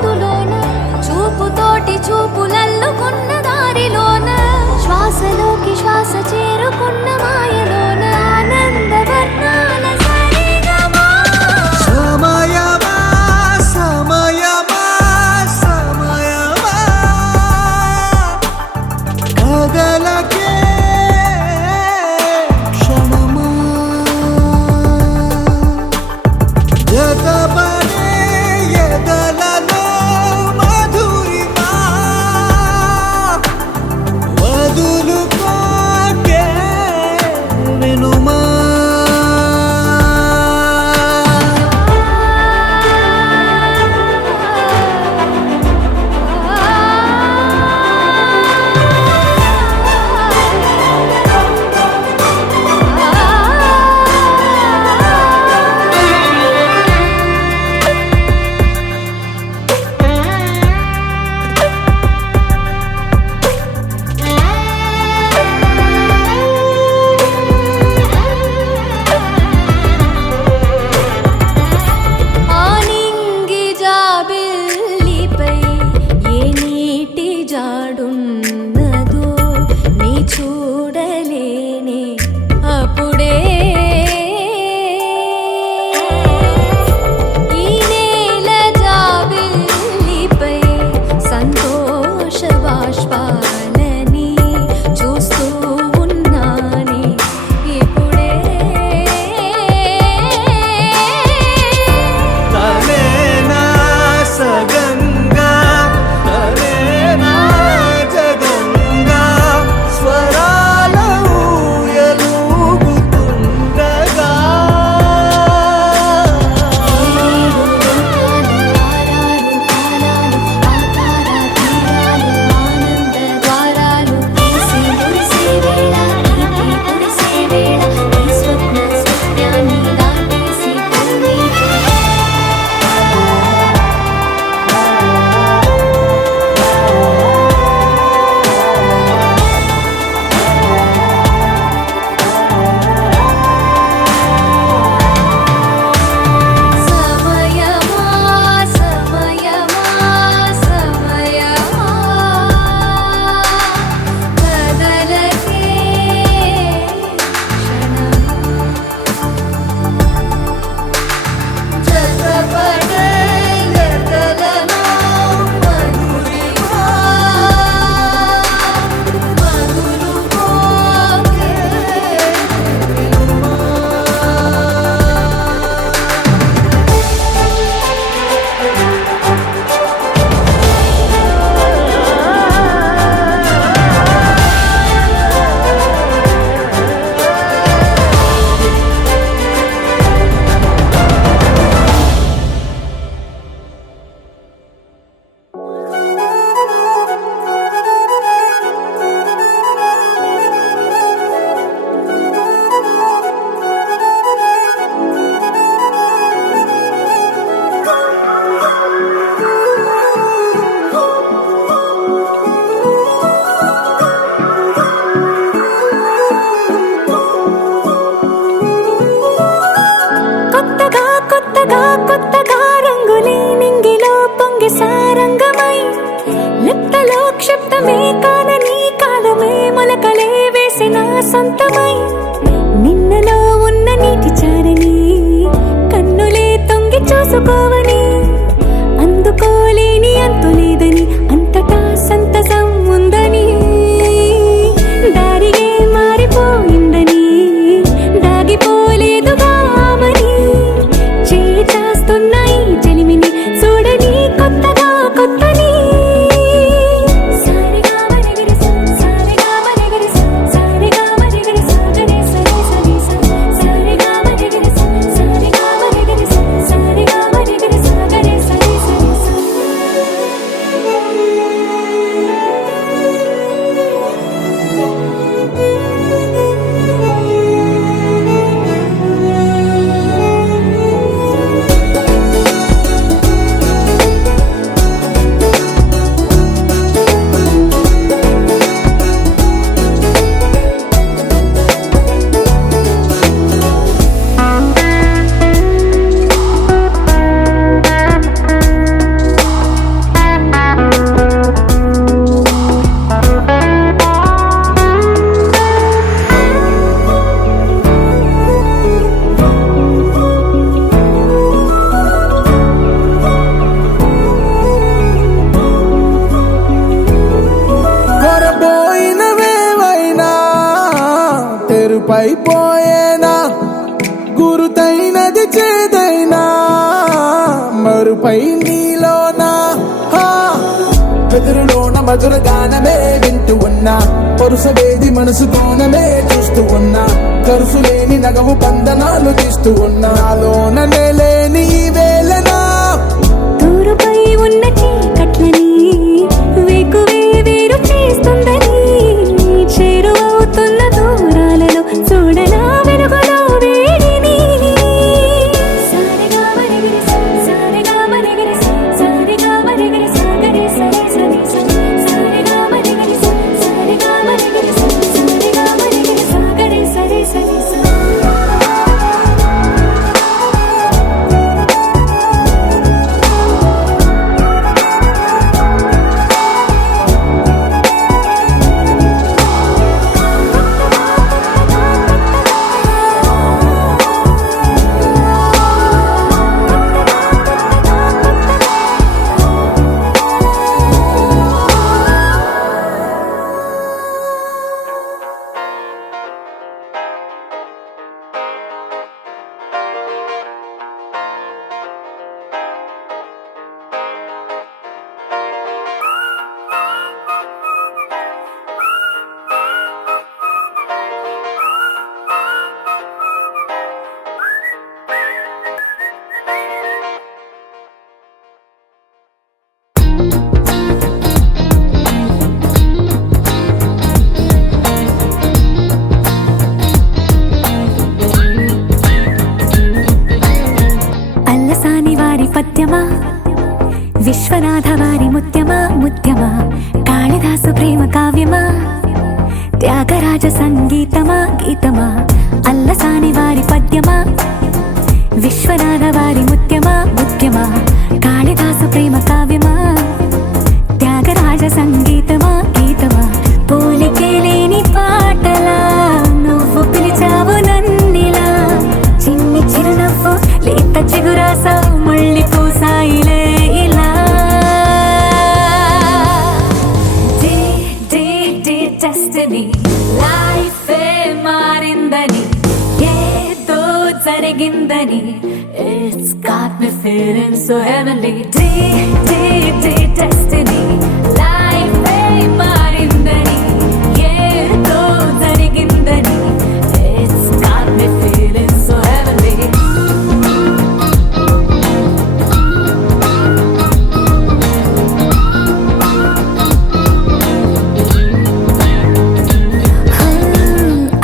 లోతులోన చూపుతోటి చూపులల్లుకున్న దారిలోన శ్వాసలోకి శ్వాస చేరుకున్న మాయలోన ఆనందవర్ణాల సరిగమా సమయమా సమయమా సమయమా కదలకే క్షణమా జతపడే ఎదలలో మధురిమా వదులుకోకే వినుమా ఆనింగి జాబిల్లిపై ఏ నీటి జాడున్నదో నీ చూడలేనే అప్పుడే ఈ నేల జాబిల్లిపై సంతోష బాష్పాలని చూస్తూ ఉన్నానే ఇప్పుడే తనేనా సగంగా తనేనా జగంగా స్వరాల ఊయలూగుతుండగా కొత్తగా కొత్తగా కొత్తగా రంగులే నింగిలో పొంగి సారంగమై లిప్తలో క్షిప్తమే కాదని కాలమే మొలకలే వేసిన సొంతమై నిన్నలో ఉన్న నీటి చారని కన్నులే తొంగి చూసుకోవని అందుకోలేని అంతులేదని అంతటా సంతసం ఉందని దారిగే మారిపోయిందని దాగిపోలేదుగా ఆమని చేస్తాస్తున్నాయి జలిమిని చూడని కొత్తగా కొత్తని సారిగా మరిగిరిస సారిగా మరిగిరిస సారిగా మరిగిరిస గరే సరి సరి సారిగా మరిగిరిస సారిగా మరిగిరిస సారిగా మరిగిరిస గరే సరి సరి మరుపైపోయేనా గురుతైనది చేదైనా మరుపై నీలోనా వెదురులోన మధుర గానమే వింటూ ఉన్నా పరుసవేది మనసు కోణమే చూస్తూ ఉన్నా కరుసు లేని నగవు బంధనాలు తీస్తూ ఉన్నా నాలోన లేని ఈ వేళనా తూరుపై ఉన్న చీకట్లని వేకువే వేరు చేస్తుందని చేరువవుతున్న దూరాలలో చూడనా వెలుగులో వేడిని సారిగా మరిగిరి సారిగా మరిగిరి సారిగా మరిగిరి సాగరి సరి సరి సారిగా మరిగిరి సారిగా మరిగిరి సారిగా మరిగిరి సాగరి సరి సరి అల్లసాని వారి పద్యమా విశ్వనాథ వారి ముత్యమా ముత్యమా కాళిదాసు ప్రేమ కావ్యమా త్యాగరాజ సంగీతమా గీతమా అల్లసాని వారి పద్యమా విశ్వనాథ వారి ముత్యమా ముత్యమా కాళిదాసు ప్రేమ కావ్యమా త్యాగరాజ సంగీతమా గీతమా పోలికే లేని పాటలా నువ్వు పిలిచావు నన్నిలా చిన్ని చిరునవ్వు లేత చిగురాసా మళ్ళీ పూసాయిలే ఇలా డెస్టినీ లైఫే మారిందని ఏదో జరిగిందని It's got me feeling so heavenly destiny లైఫే మారిందని ఏదో జరిగిందని It's got me feeling so heavenly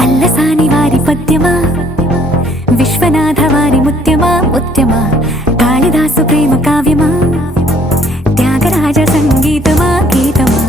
Allasani వారి పద్యమా విశ్వనాథ వారి ముత్యమా ముత్యమా కాళిదాసు ప్రేమ కావ్యమా త్యాగరాజ సంగీతమా గీతమా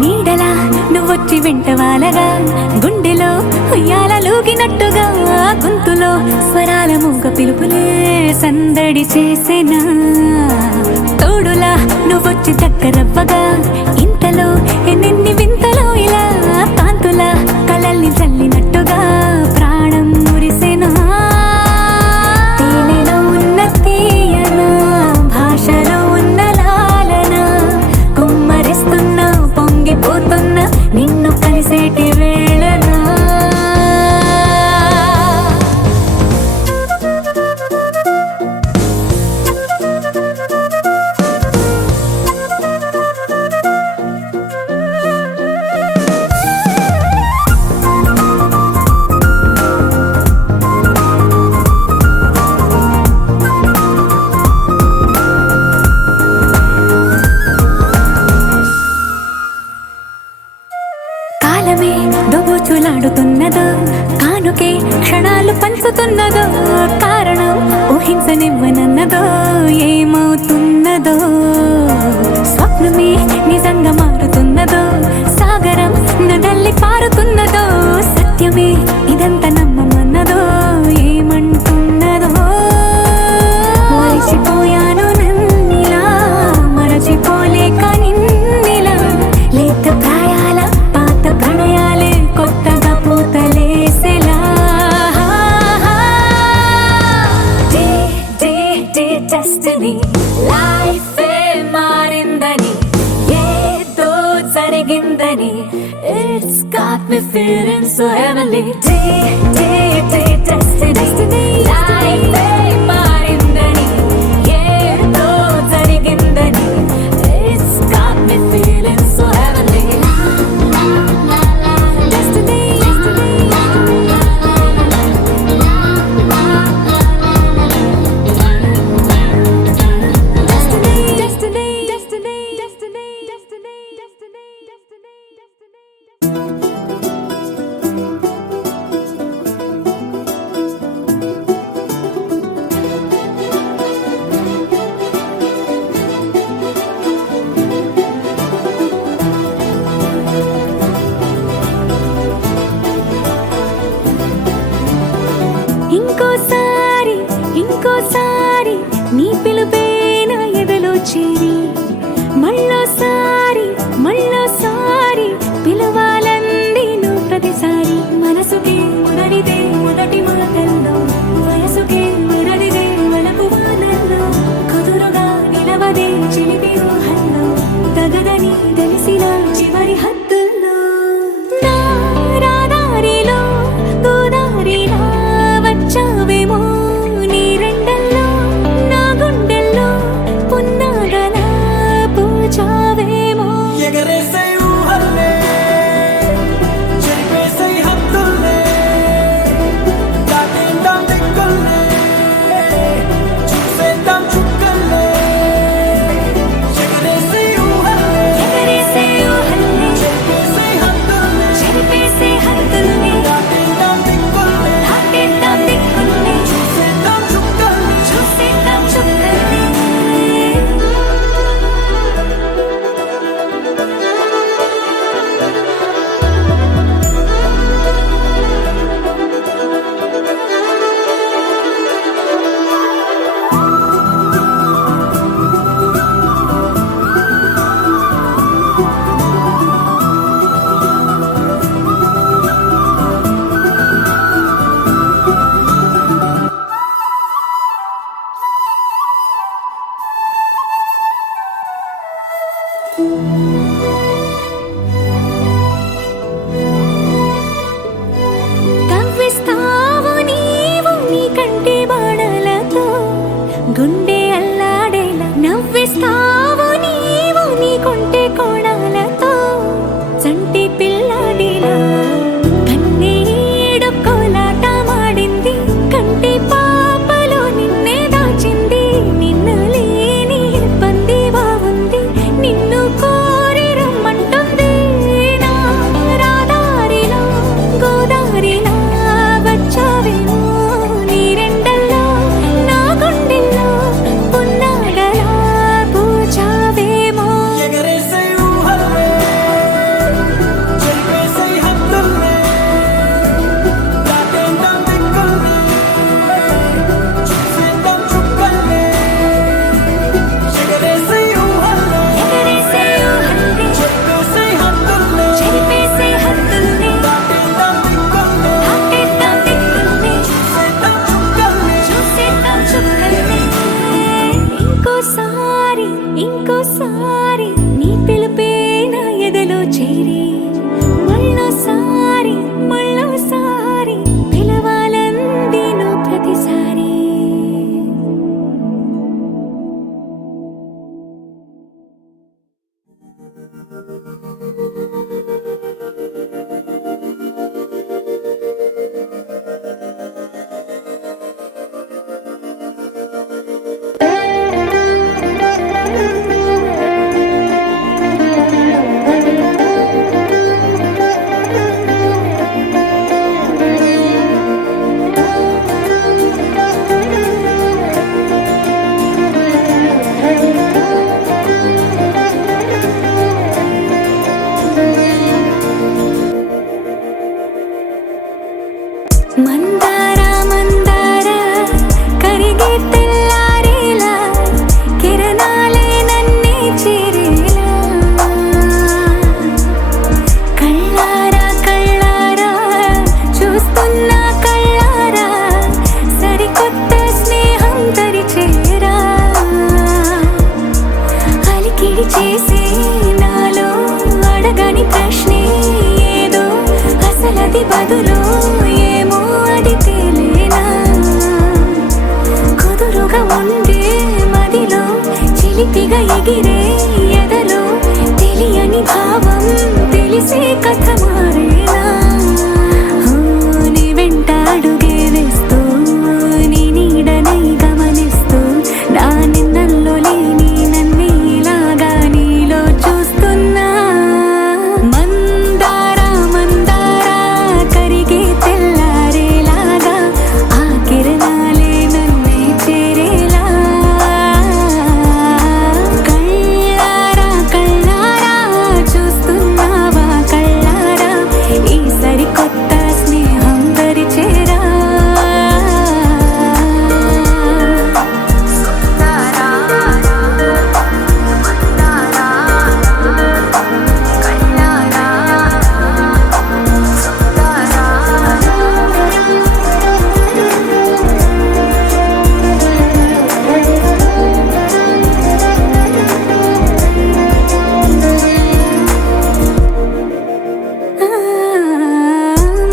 నీడలా నువ్వొచ్చి వెంటవాలగా గుండెలో ఉయ్యాలూగినట్టుగా గొంతులో స్వరాల మూగ పిలుపులే సందడి చేసేనా తోడులా నువ్వొచ్చి దగ్గరవ్వగా ఇంతలో ఎన్నెన్ని వింతలో ఇలా కాంతులా కలల్ని చల్లినట్టుగా ప్రాణం మురిసెనా తేనెలో ఉన్న తీయన భాషలో ఉన్న లాలన కుమ్మరిస్తున్న పొంగిపోతున్న నిన్ను కలిసేటి వేళనా కాలమే దోబూచులాడుతున్నదో కానుకే క్షణాలు పంచుతున్నదో కారణం ఊహించనివ్వనన్నదో ఏమవుతున్నదో destiny. Life ఏ మారిందని ఏదో జరిగిందని It's got me feeling so heavenly. Day, destiny. Life ఏ మారిందని ఏదో జరిగిందని It's got me feeling so heavenly. Destiny. ఇంకోసారి నీ పిలుపే నా ఎదలో చేరి మళ్ళోసారి పిలవాలంది నువ్వు ప్రతిసారి మనసుకి మురడిదే మొదటి మాటల్లో వయసుకి మురడిదే వలపు వానల్లో కుదురుగా నిలవదే చిలిపి ఊహల్లో తగదని తెలిసిన చివరి హద్దుల్లో నా రాదారిలో గోదారిలా వచ్చావేమో నీ రెండల్లో నా గుండెల్లో చిలిపిగా ఎగిరే ఎదలో తెలియని భావం తెలిసే కథ మారేలా నీ వెంట అడుగే వేస్తూ నీ నీడనై గమనిస్తూ నా నిన్నల్లో లేని నన్నే ఇలాగా నీలో చూస్తున్నా మందారా మందారా కరిగే తెల్లారేలాగా ఆ కిరణాలే నన్నే చేరేలా కళ్ళారా కళ్ళారా చూస్తున్నావా కళ్ళారా ఈ సరికొత్త స్నేహం దరిచేరా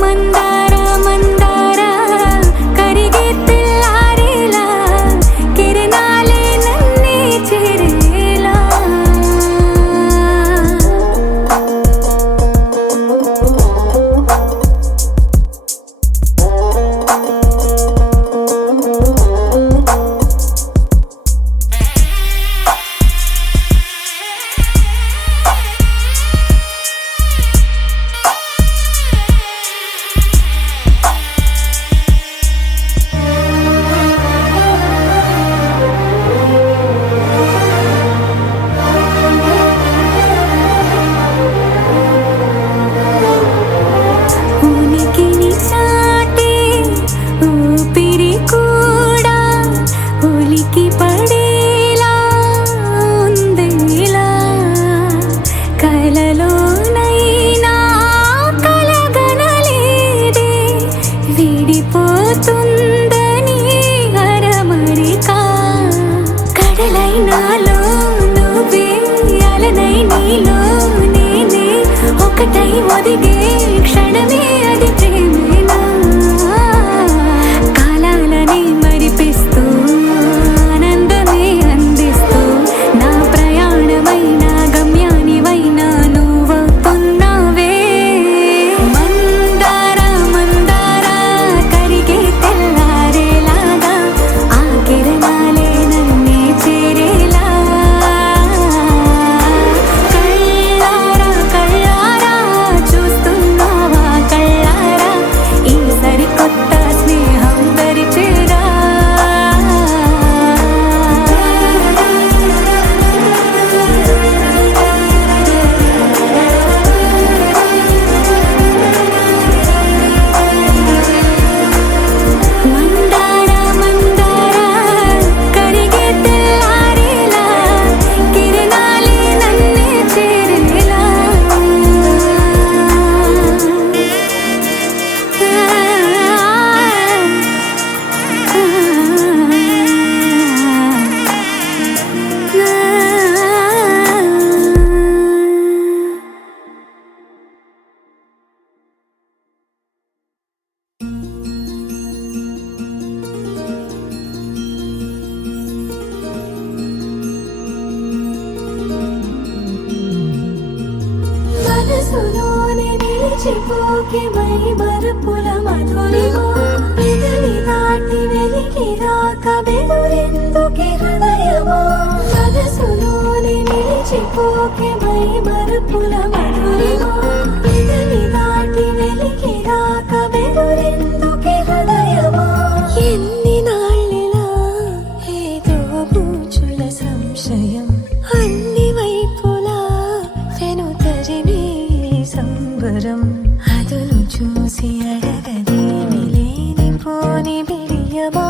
మందారా మందారా కరిగే తెల్లారేలా కిరణాలే నన్నే చేరేలా ఉనికిని చాటే ఊపిరి కూడా ఉలికి పడేలా ఉందేలా కలలోనైనా కలగనలేదే విడిపోతుందని అరమరిక కడలైనాలో నువ్వే అలనై నీలో నేనే ఒకటై ఒదిగే క్షణమే అది ప్రేమేనా కాలాలని మరిపిస్తూ ఆనందమే అందిస్తూ నా ప్రయాణమైన గమ్యానివైనా నువ్వవుతున్నావే మందారా మందారా కరిగే తెల్లారేలాగా ఆ కిరణాలే నన్నే చేరేలా కళ్ళారా కళ్ళారా చూస్తున్నావా కళ్ళారా ఈ సరికొత్త స్నేహం దరిచేరా మందారా మందారా కరిగే తెల్లారేలా కిరణాలే నన్నే చేరేలా మనసులోనే నిలిచిపోకే మై మరుపుల మధురిమా పెదవి దాటి వెలికి రాక బెదురెందుకే హృదయమా మనసులోనే నిలిచిపోకే మై మరుపుల మధురిమా పెదవి దాటి వెలికి రాక బెదురెందుకే హృదయమా ఎన్ని నాళ్ళిలా ఏదో బూచుల సంశయం అన్ని వైపులా వెనుతరిమే సంబరం అదును చూసి అడగదేమి లేనిపోని బిడియమా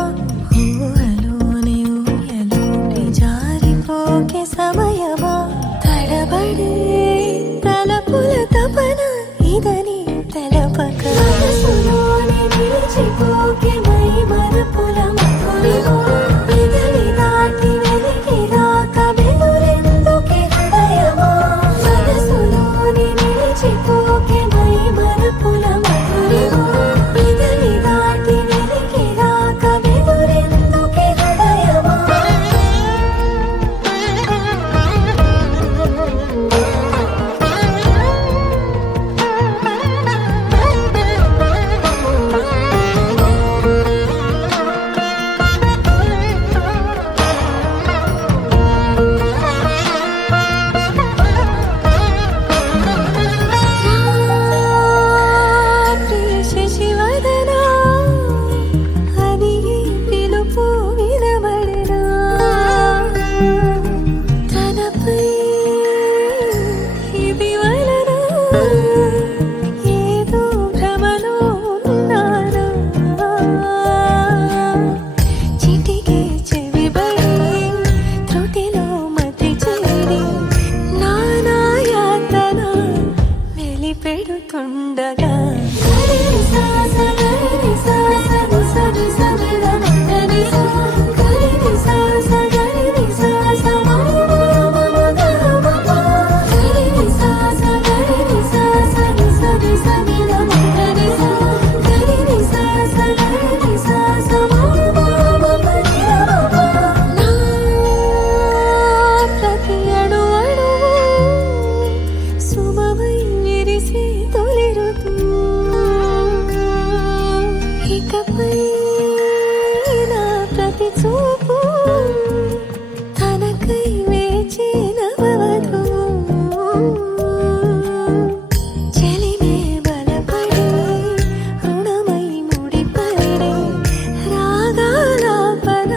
ఊహలోనే నీపైన ప్రతి చూపు తనకై వేచిన వవధు చెలిమే బలపడి రుణమై ముడిపడి రాగాలాపన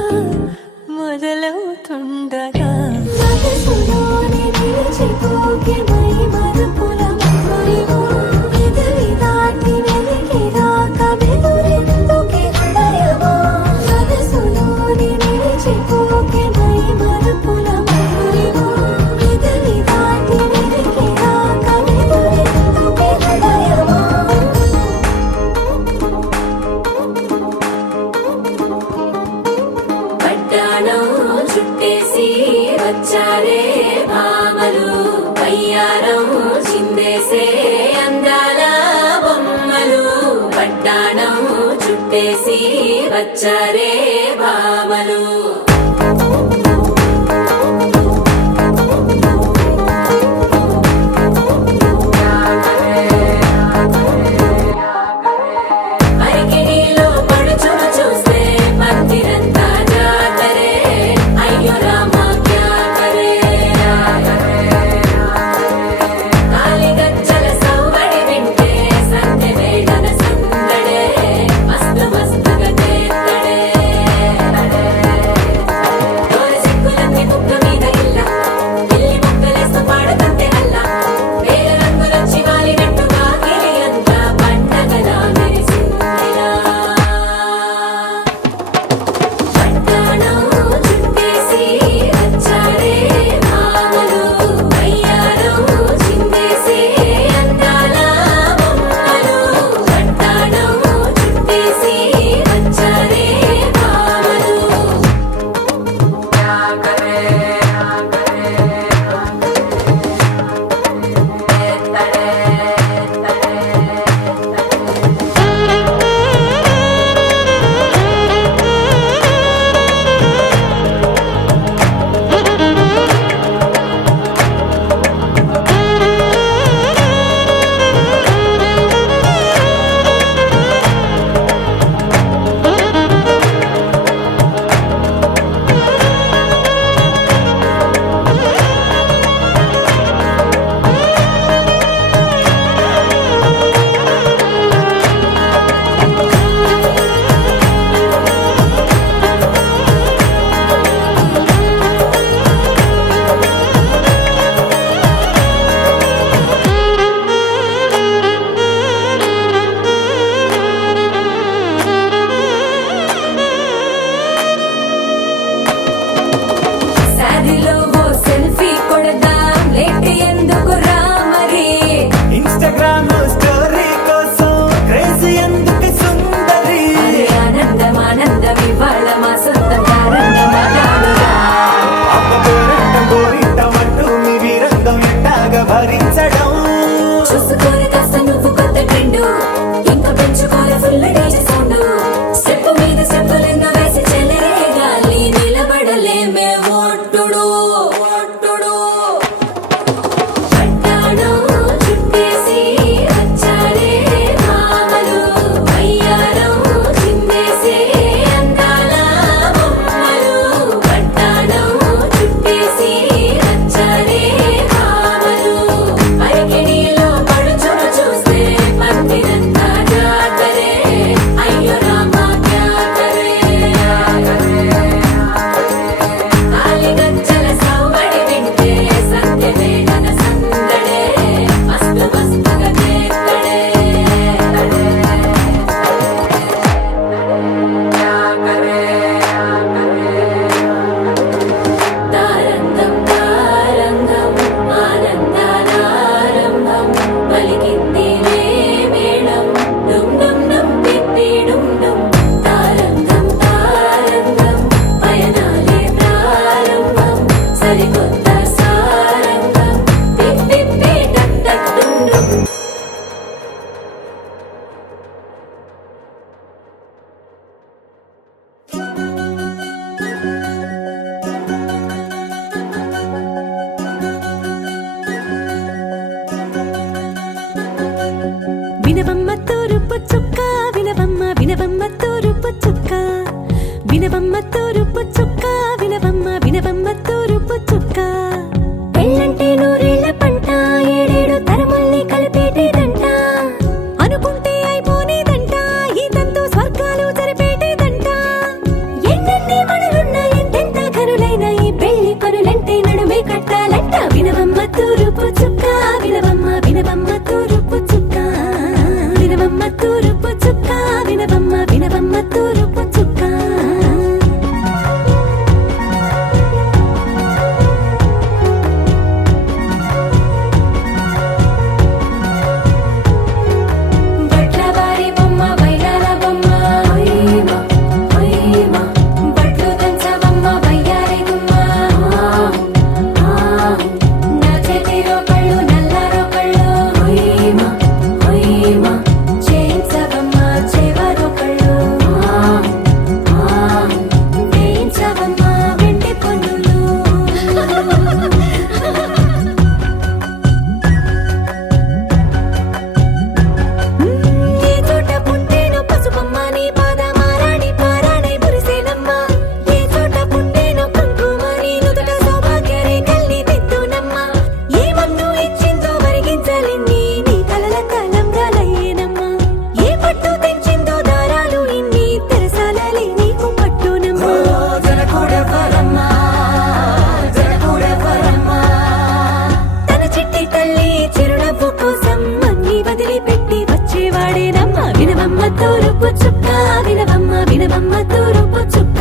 మొదలవుతుండగా మనసులోని నిలిచిపోకే మై మరపుల మధురిమో ఎదరి దాటి వెలికి రాక వెలురెందుకే హృదయమో మనసులోని నిలిచిపోకే మై మరపుల మధురిమో ఎదరి దాటి వెలికి రాక వెలురెందుకే హృదయమో పట్టాణం చుట్టేసి వచ్చారే భామలు వయ్యారం చిందేసే అందాల బొమ్మలు పట్టాణం చుట్టేసి వచ్చారే భామలు అరికిణీలో పడుచును చూస్తే మందిరంతా జాతరే అయ్యో రామా క్యా కరే కాలిగజ్జల సౌవడి వింటే సంధ్య వేళన సందడే మస్తు మస్తుగా చేత్తడే డోరి సిక్కులన్నీ బుగ్గ మీద ఇల్ల పిల్లి ముక్కలేస్తూ పాడుతుంటే అల్లా వేల రంగులొచ్చి వాలినట్టుగా గిలి అంతా పండగలా మెరిసిందిలా పట్టాణం చుట్టేసి వచ్చారే భామలు వయ్యారం చిందేసే అందాల బొమ్మలు పట్టాణం చుట్టేసి వచ్చారే భామలు శారీలో ఓ సెల్ఫీ కొడదాం లేట్ ఎందుకు రా మరి ఇన్స్టాగ్రామ్ స్టోరీ కోసం క్రేజీ ఎందుకు సుందరి అరే ఆనందం ఆనందం ఇవాళ మా సొంత ప్రారంభం ఆడాడురా అమ్మ పేరంట గోరింటమంటూ మీ వీరంగం ఎట్టాగా భరించడం చూసుకోని కాస్త నువ్వు కొత్త ట్రెండ్ ఇంకా పెంచుకోని ఫుల్ డీజే సౌండ్ స్టెప్ మీద స్టెప్పులెన్నో వేసి చెలే గాలి నిలబడలేమే ఒట్టుడు ఒట్టుడు పట్టాణం చుట్టేసి వచ్చారే భామలు వయ్యారం చిందేసే అందాల బొమ్మలు పట్టాణం చుట్టేసి వచ్చారే భామలు అరికిణీలో పడుచును చూస్తే మందిరంతా జాతరే అయ్యో రామా క్యా కరే వినవమ్మ తూరుపు చుక్క వినవమ్మ వినవమ్మ తూరుపు చుక్క పెళ్ళంటే నూరేళ్ల పంట ఏడేడు తరముల్ని కలిపేటేదంట అనుకుంటే అయిపోనేదంట ఈ తంతు స్వర్గాలు జరిపేటేదంట ఎన్నెన్ని మనులున్న ఎంతెంత కరులైన ఈ పెళ్లి పనులంటే నడుమే కట్టాలంట వినవమ్మ తూరుపు చుక్క వినవమ్మ వినవమ్మ తూరుపు చుక్క వినవమ్మ తూరుపు చుక్క వినవమ్మ వినవమ్మ తూరుపు చుక్క తూరుపు చుక్క వినవమ్మ వినవమ్మ తూరుపు చుక్క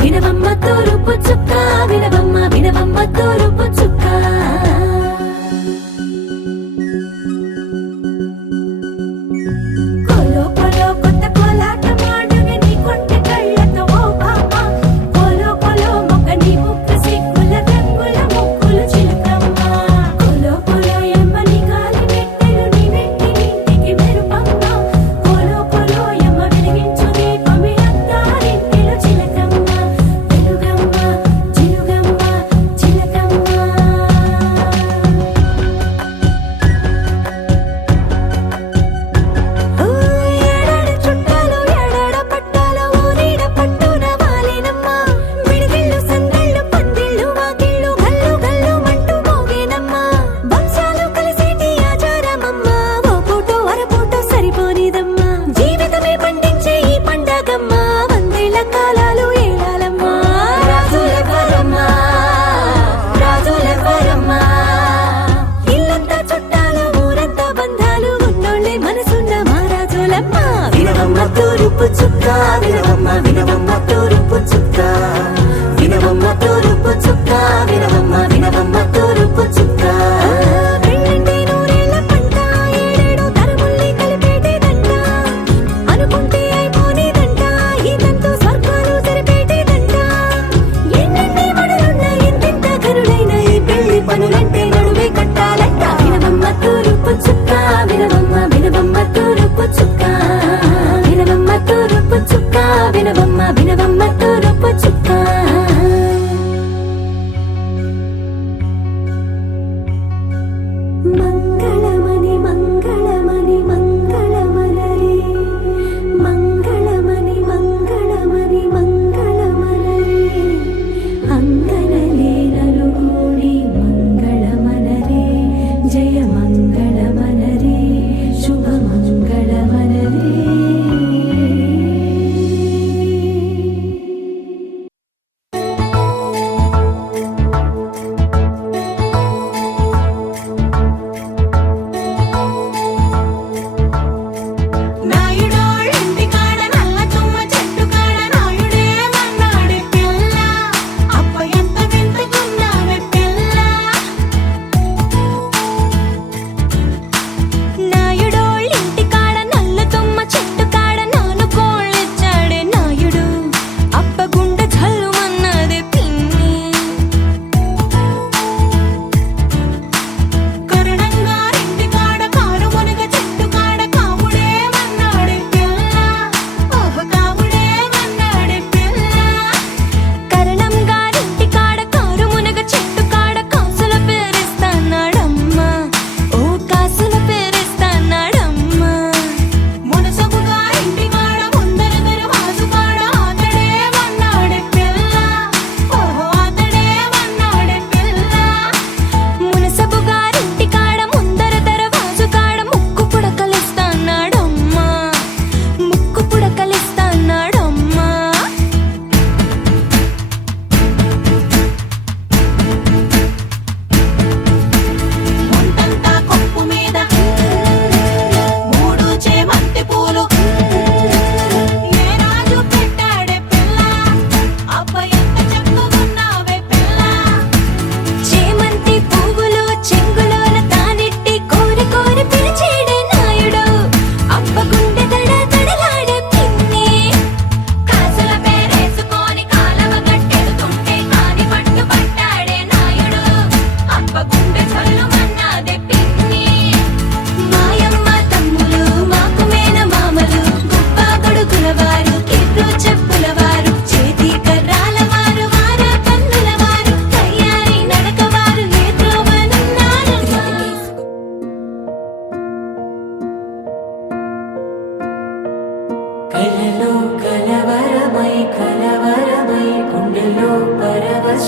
వినవమ్మ తూరుపు చుక్క వినవమ్మ వినవమ్మ తూరుపు చుక్క కోలో కోలో కొత్త కోలాట మాడుగ నీ కొంటె కళ్ళతో ఓ బామ్మ కోలో కోలో మొక్క నీ ముక్క సిక్కుల రంగుల ముక్కులు చిలకమ్మ కోలో కోలో ఎమ్మ నీ గాలి మెట్టెలు నీ వెంటి ఇంటికి మెరుపమ్మ కోలో కోలో ఎమ్మ వెలిగించు దీపమి అత్తారింటిలో చిలకమ్మ వెలుగమ్మ చిలుగమ్మ చిలకమ్మ ఏడాడ చుట్టాలు ఏడాడ పట్టాల ఊరీడ పట్టున వాలేనమ్మ విడిదిళ్ళు సందళ్ళు పందిళ్ళు వాకిళ్ళు గల్లు గల్లు మంటూ మోగేనమ్మ వంశాలు కలిసేటి ఆచారమమ్మ ఓ పూటో అరపూటో సరిపోనిదమ్మ జీవితమే పండించే ఈ పండగమ్మ వందేళ్ల కాలాలు ఏలాలమ్మ రాజులెవ్వరమ్మ రాజులెవ్వరమ్మ ఇల్లంతా చుట్టాలు ఊరంతా బంధాలు ఉన్నోళ్ళే మనసున్న మహారాజులమ్మ వినవమ్మ తూరుపు చుక్క వినవమ్మ వినవమ్మ తూరుపు చుక్క వినవమ్మ తూరుపు చుక్క వినవమ్మ వినవమ్మ తూరుపు చుక్క పెళ్ళంటే నూరేళ్ల పంట ఏడేడు తరముల్ని కలిపేటేదంట అనుకుంటే అయిపోనేదంట ఈ తంతు స్వర్గాలు జరిపేటేదంట ఎన్నెన్ని మనులున్న ఎంతెంత కరులైన ఈ పెళ్లి పనులంటే నడుమే కట్టాలంట వినవమ్మ తూరుపు చుక్క వినవమ్మ వినవమ్మ తూరుపు చుక్క వినవమ్మ తూరుపు చుక్క వినవమ్మ వినవమ్మ తూరుపు చుక్క మంగళమణి మంగళమణి మంగళమలరే మంగళమణి మంగళమణి మంగళమలరే అంగనలే నలుగూడి మంగళమనరే జయ మంగళమనరే శుభ మంగళమనరే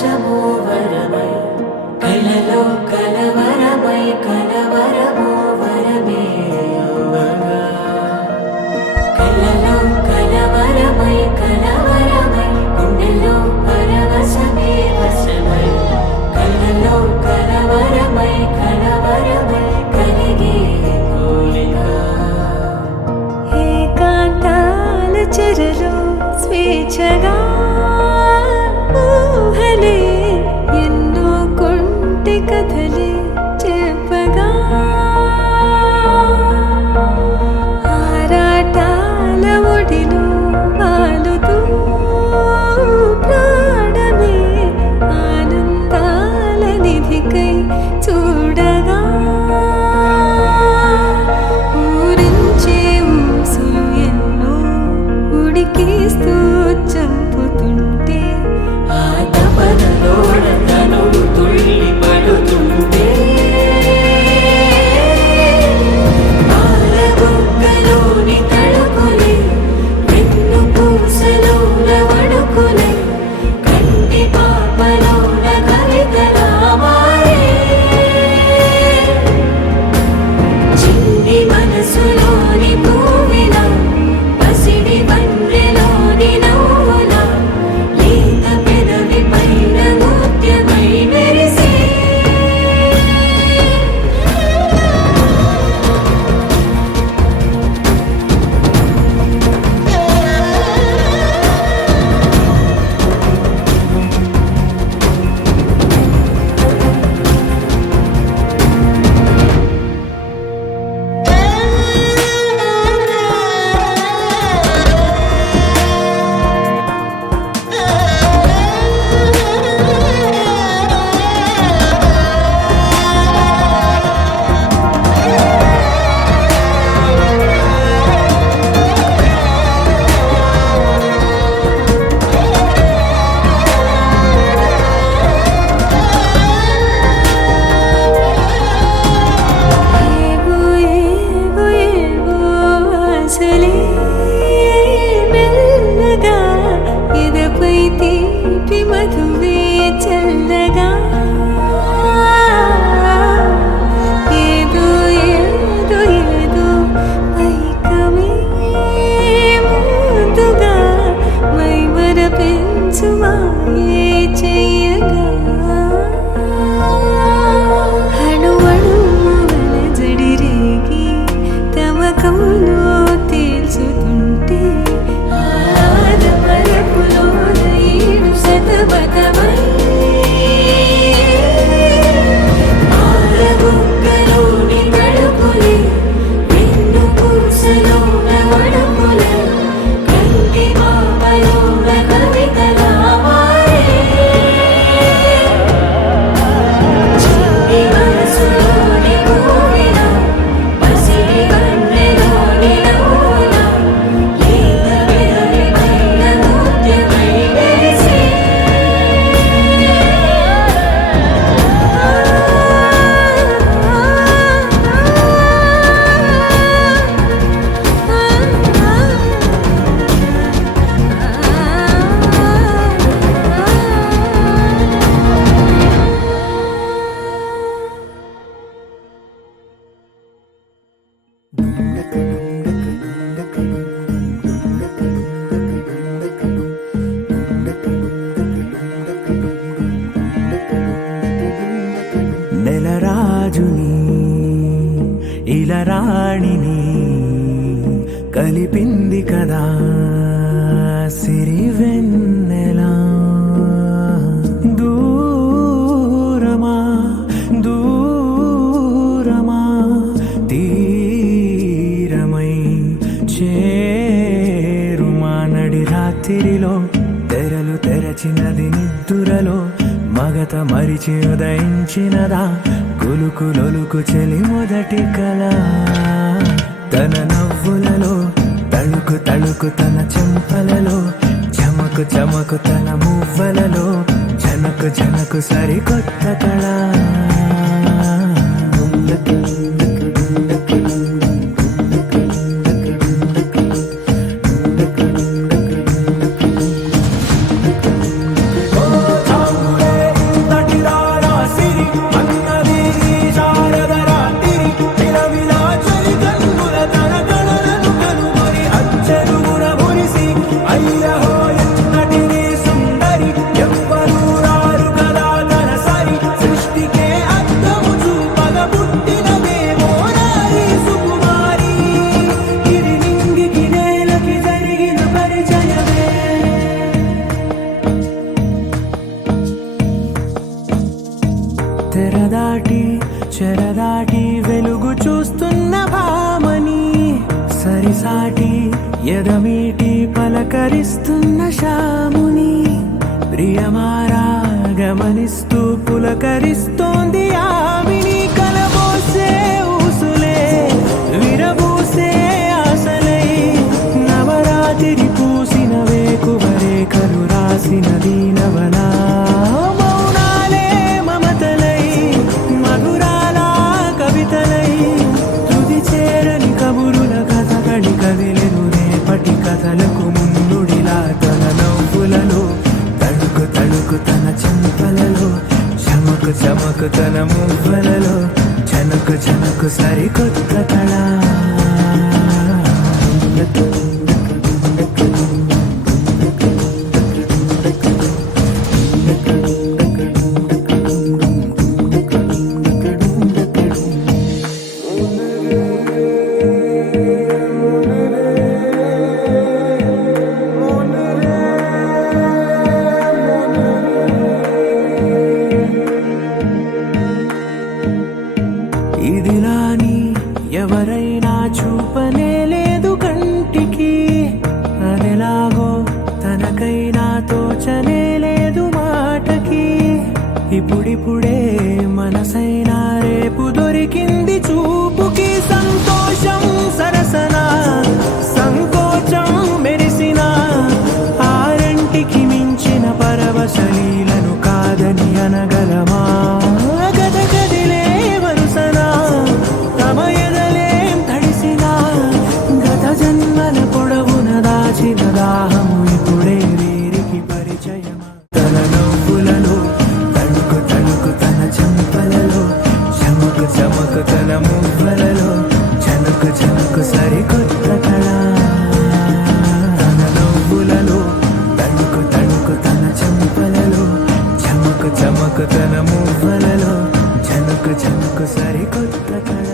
పరవశము వరమై కలలో కలవరమై కలవరము వరమే అవ్వగా కలలో కలవరమై కలవరమై గుండెలో పరవశమే వశమై కలలో కలవరమై కలవరమై కలిగే కోలిక ఏకాంతాల చెరలో స్వేచ్ఛగా ఊహలే ఎన్నో కొంటి కథలే చెప్పగా ఆరాటాల ఒడిలో వాలుతూ ప్రాణమే ఆనందాల నిధికై చూడగా ఊరించే ఊసులు ఎన్నో ఉడికిస్తూ చంపుతుంటే ఆ తపనలోన తనువు తుళ్ళి పడుతుంటే పాలబుగ్గలోని తడుకులే వెన్ను పూసలోన వడుకులే కంటి పాపలోన కవితలా మారే చిన్ని మనసులోని పూవిలా పసిడి బండ్రెలోని నవ్వులా లేత పెదవి పైన ముత్యమై మెరిసే ఏవో ఏవో ఏవో ఆశలే మెల్లగా ఎదపై తీపి మధువే చల్లగా ఏదో ఏదో ఏదో పైకమే ముందుగా మైమర పెంచుమాయే చెయ్యగా అణువణువుల జడిరేగి తమకంలో తేల్చుతుంటే ఆదమరపులోన ఏడు శతబతమై పాలబుగ్గలోని తడుకులే వెన్ను పూసలోన వడుకులే కంటి పాపలోన కవితలా మారే చిన్ని మనసులోని పూవిలా పసిడి బండ్రెలోని నవ్వులా లేత పెదవి పైన ముత్యమై మెరిసే నెలరాజుని ఇలరాణిని కలిపింది కదా సిరివెన్నెలా దూరమా దూరమా తీరమై చేరుమా నడి రాత్రిలో తెరలు తెరచినది నిద్దురలో మగత మరిచి ఉదయించినదా కులుకు లొలుకు చెలి మొదటి కళ తన నవ్వులలో తళుకు తళుకు తన చెంపలలో చమకు చమకు తన మువ్వలలో జనకు జనకు సరికొత్త కళ చెరదాటి వెలుగు చూస్తున్న భామని సరిసాటి ఎదమీటి పలకరిస్తున్న శాముని ప్రియమారా గమనిస్తూ పులకరిస్తోంది ఆవిని కలబోసే ఊసులే విరబూసే ఆశలై నవరాత్రి పూసిన వేకువరేఖలు రాసిన దీనవనా మౌనాలే మమతలై మధురాల కవితలై తుది చేరని కబురుల కథకళి కదిలెను రేపటి కథలకు ముందుడిలా తన నవ్వులలో తడుకు తడుకు తన చెంపలలో చమకు చమకు తన మువ్వలలో చనకు చనకు సరికొత్త కళ ఇదిలాని ఎవరైనా చూపనే లేదు కంటికి అదెలాగో తనకైనా తోచనే లేదు మాటకి ఇప్పుడిప్పుడే మనసైనా రేపు దొరికింది చూపుకి సంతోషం సరసన సంకోచం మెరిసిన ఆరంటికి మించిన పరవశలీలను కాదని అనగలమా గద గదిలే వరుసనా తమ ఎదలేం తడిసినా గత జన్మల పొడవున దాచిన దాహము ఇప్పుడే వీరికి పరిచయమా తన నవ్వులలో తణుకు తణుకు తన చెంపలలో చమకు చమకు తన మువ్వలలో చనుకు చనుకు సరికొత్త కళ తన నవ్వులలో తణుకు తణుకు తన చెంపలలో చమకు చమకు తన మువ్వలలో చనుకు చనుకు సరికొత్త కళ